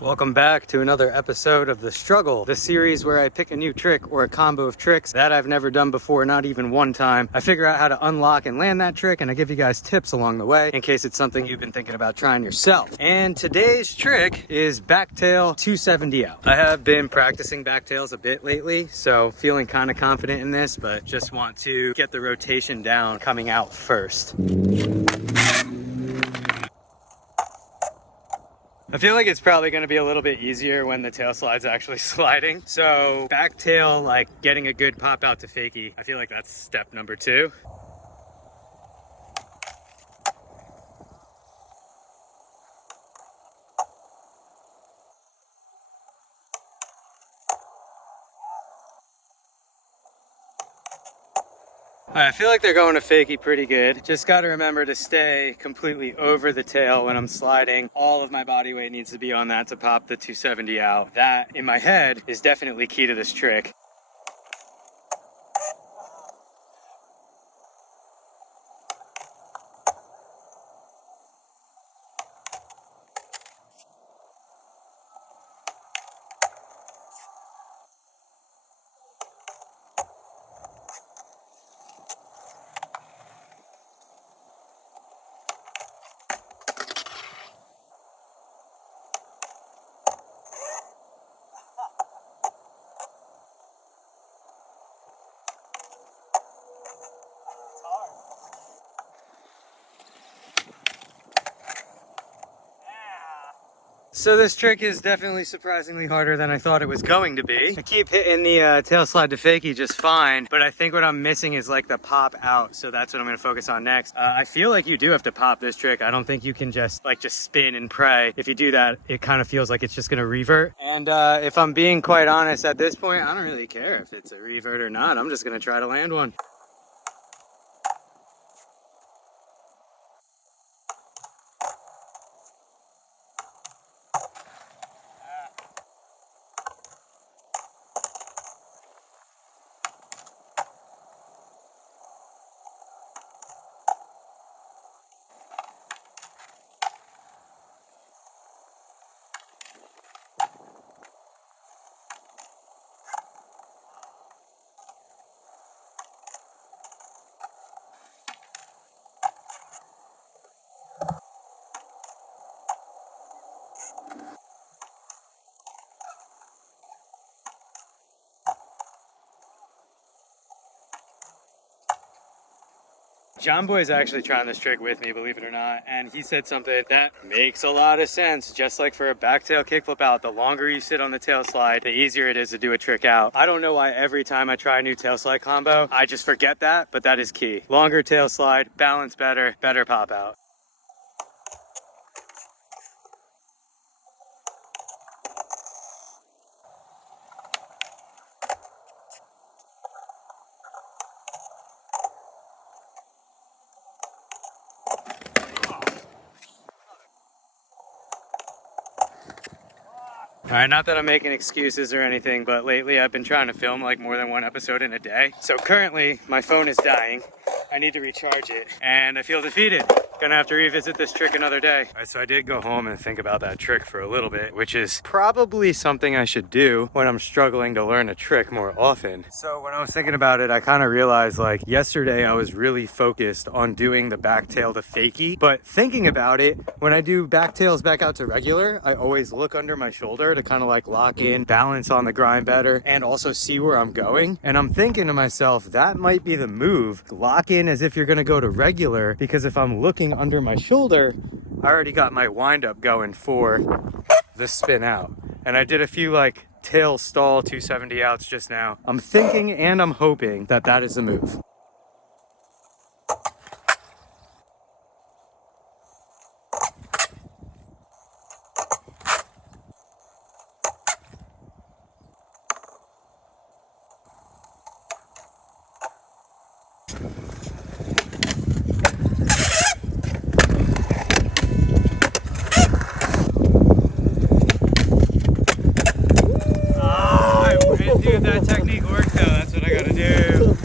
Welcome back to another episode of The Struggle, the series where I pick a new trick or a combo of tricks that I've never done before, not even one time. I figure out how to unlock and land that trick, and I give you guys tips along the way in case it's something you've been thinking about trying yourself. And today's trick is backtail 270 out. I have been practicing backtails a bit lately, so feeling kind of confident in this, but just want to get the rotation down coming out first. I feel like it's probably going to be a little bit easier when the tail slide's actually sliding. So back tail, like getting a good pop out to fakie, I feel like that's step number 2. I feel like they're going to fakie pretty good. Just got to remember to stay completely over the tail when I'm sliding. All of my body weight needs to be on that to pop the 270 out. That, in my head, is definitely key to this trick. So this trick is definitely surprisingly harder than I thought it was going to be. I keep hitting the tail slide to fakie just fine, but I think what I'm missing is like the pop out, so that's what I'm going to focus on next. I feel like you do have to pop this trick. I don't think you can just spin and pray. If you do that, it kind of feels like it's just going to revert. And if I'm being quite honest at this point, I don't really care if it's a revert or not. I'm just going to try to land one. John Boy is actually trying this trick with me, believe it or not, and he said something that makes a lot of sense. Just like for a backtail kickflip out, the longer you sit on the tail slide, the easier it is to do a trick out. I don't know why every time I try a new tail slide combo, I just forget that, but that is key. Longer tail slide, balance better, better pop out. All right, not that I'm making excuses or anything, but lately I've been trying to film like more than one episode in a day. So currently my phone is dying. I need to recharge it and I feel defeated. Gonna have to revisit this trick another day. All right, so I did go home and think about that trick for a little bit, which is probably something I should do when I'm struggling to learn a trick more often. So when I was thinking about it, I kind of realized like yesterday I was really focused on doing the backtail to fakie, but thinking about it, when I do backtails back out to regular, I always look under my shoulder to kind of like lock in, balance on the grind better, and also see where I'm going. And I'm thinking to myself, that might be the move. Lock in as if you're gonna go to regular, because if I'm looking under my shoulder, I already got my wind up going for the spin out. And I did a few like tail stall 270 outs just now. I'm thinking and I'm hoping that that is the move. Dude, that technique worked though. That's what I gotta do.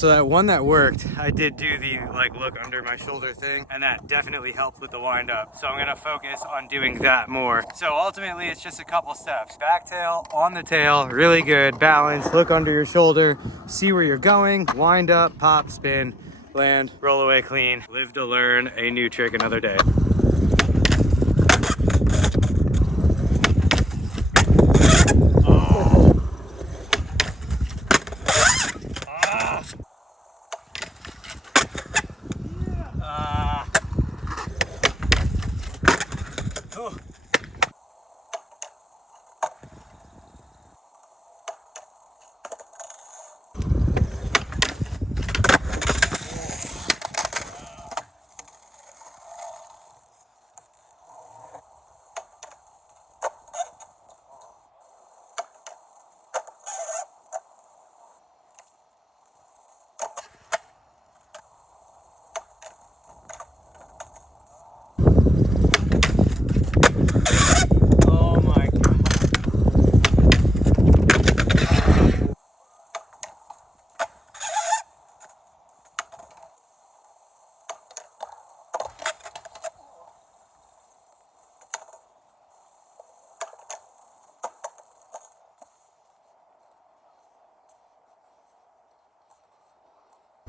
So that one that worked, I did do the like look under my shoulder thing, and that definitely helped with the wind up. So I'm gonna focus on doing that more. So ultimately it's just a couple steps. Back tail, on the tail, really good, balance, look under your shoulder, see where you're going, wind up, pop, spin, land, roll away clean. Live to learn a new trick another day.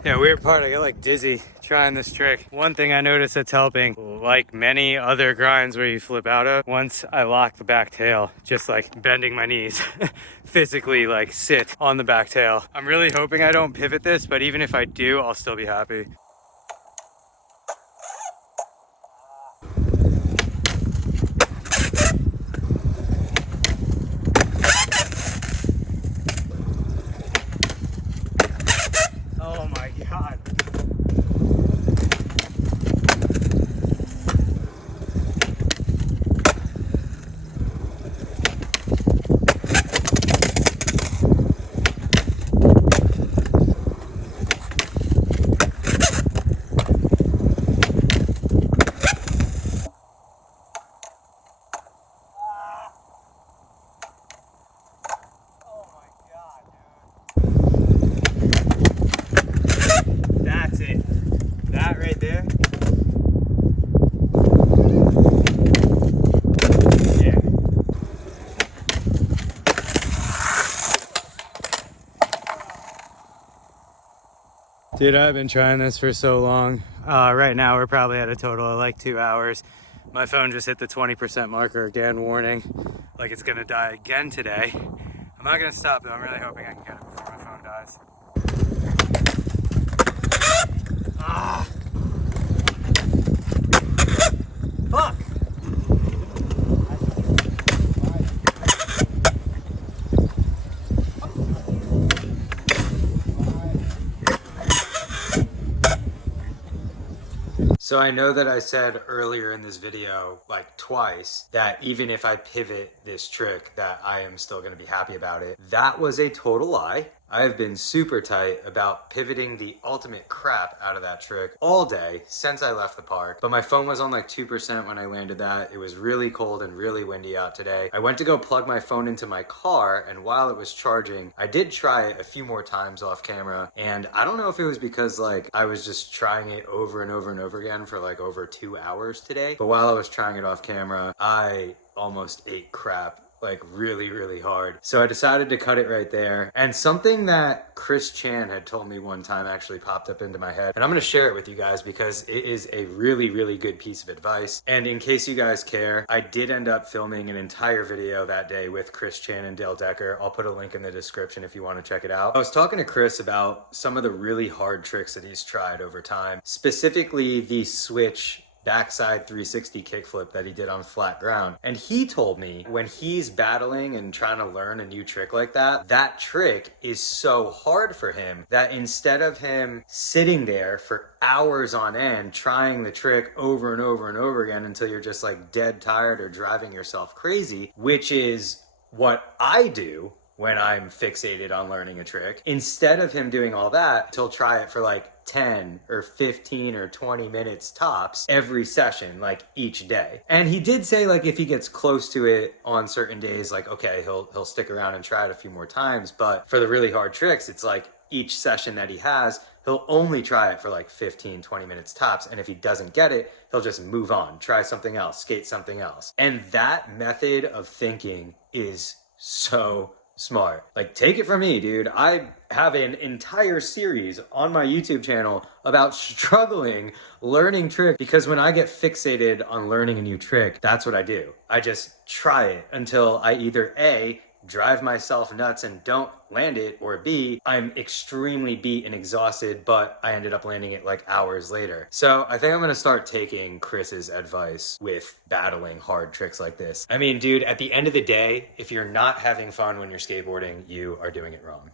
Yeah, weird part, I got like dizzy trying this trick. One thing I noticed that's helping, like many other grinds where you flip out of, once I lock the back tail, just like bending my knees, physically like sit on the back tail. I'm really hoping I don't pivot this, but even if I do, I'll still be happy. Oh my God. That's it. That right there. Yeah. Dude, I've been trying this for so long. Right now we're probably at a total of like 2 hours. My phone just hit the 20% marker, again warning, like it's gonna die again today. I'm not gonna stop though, I'm really hoping I can get it before my phone dies. Ah! Fuck! So I know that I said earlier in this video, like twice, that even if I pivot this trick, that I am still gonna be happy about it. That was a total lie. I have been super tight about pivoting the ultimate crap out of that trick all day since I left the park. But my phone was on like 2% when I landed that. It was really cold and really windy out today. I went to go plug my phone into my car, and while it was charging, I did try it a few more times off camera. And I don't know if it was because like I was just trying it over and over and over again for like over 2 hours today. But while I was trying it off camera, I almost ate crap like really hard. So I decided to cut it right there. And something that Chris Chan had told me one time actually popped up into my head. And I'm gonna share it with you guys because it is a really good piece of advice. And in case you guys care, I did end up filming an entire video that day with Chris Chan and Dale Decker. I'll put a link in the description if you wanna check it out. I was talking to Chris about some of the really hard tricks that he's tried over time, specifically the switch backside 360 kickflip that he did on flat ground. And he told me when he's battling and trying to learn a new trick like that, that trick is so hard for him that instead of him sitting there for hours on end trying the trick over and over and over again until you're just like dead tired or driving yourself crazy, which is what I do when I'm fixated on learning a trick, instead of him doing all that, he'll try it for like 10 or 15 or 20 minutes tops every session, like each day. And he did say like if he gets close to it on certain days, like okay, he'll stick around and try it a few more times. But for the really hard tricks, it's like each session that he has, he'll only try it for like 15, 20 minutes tops. And if he doesn't get it, he'll just move on, try something else, skate something else. And that method of thinking is so smart. Like, take it from me, dude. I have an entire series on my YouTube channel about struggling learning tricks, because when I get fixated on learning a new trick, that's what I do. I just try it until I either A, drive myself nuts and don't land it, or B, I'm extremely beat and exhausted, but I ended up landing it like hours later. So I think I'm gonna start taking Chris's advice with battling hard tricks like this. I mean, dude, at the end of the day, if you're not having fun when you're skateboarding, you are doing it wrong.